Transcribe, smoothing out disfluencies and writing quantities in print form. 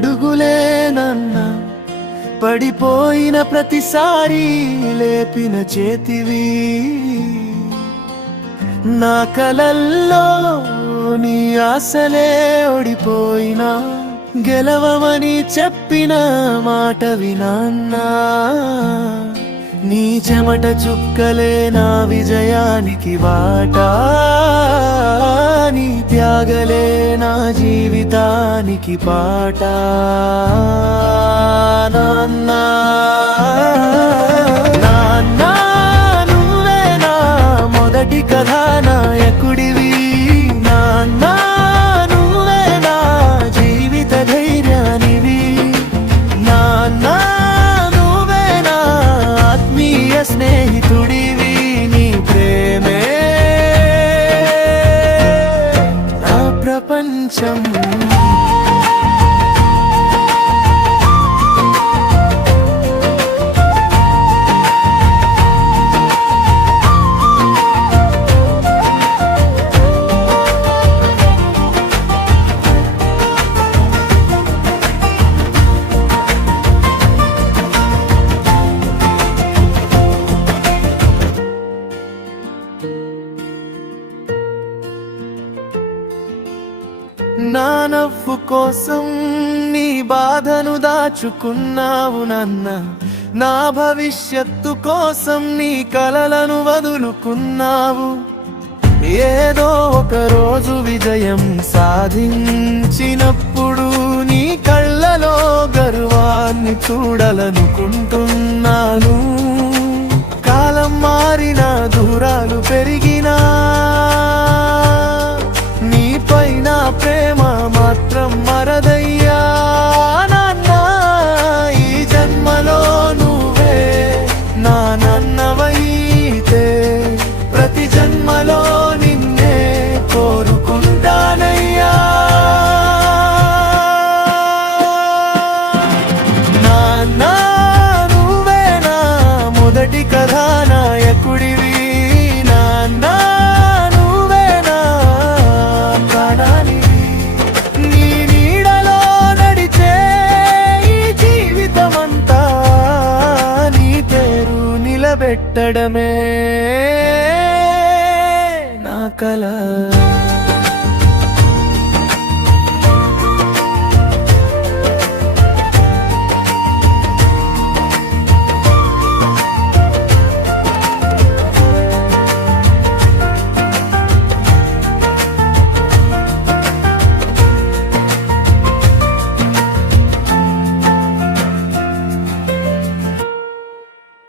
అడుగులే నన్న పడిపోయిన ప్రతిసారి లేపిన చేతివి నా కలల్లో నీ ఆశలే ఓడిపోయినా గెలవమని చెప్పిన మాట వినాన్నా నీ చెమట చుక్కలే నా విజయానికి బాటా నీ త్యాగలే నా జీవితానికి పాటా నాన్నా నాన్నా నువ్వే నా మొదటి కథానాయకుడివి నాన్నా నువ్వే నా జీవిత ధైర్యానివి నాన్నా నువ్వే నా ఆత్మీయ స్నేహితుడివి నీ ప్రేమే నా ప్రపంచం నా నవ్వు కోసం నీ బాధను దాచుకున్నావు నాన్న నా భవిష్యత్తు కోసం నీ కలలను వదులుకున్నావు ఏదో ఒక రోజు విజయం సాధించినప్పుడు నీ కళ్ళలో గర్వాన్ని చూడాలనుకుంటున్నాను కాలం మారినా దూరాలు పెరిగినా నీపైన ప్రేమ మాత్రం మరదయ్యా నాన్న ఈ జన్మలో నువ్వే నా నాన్నవైతే ప్రతి జన్మలో నిన్నే కోరుకుంటానయ్యా నాన్న నువ్వే నా మొదటి కథానాయకుడివి నాన్న నువ్వే నా ప్రాణానివి నీ నీడలో నడిచే ఈ జీవితమంతా నీ పేరు నిలబెట్టడమే నా కల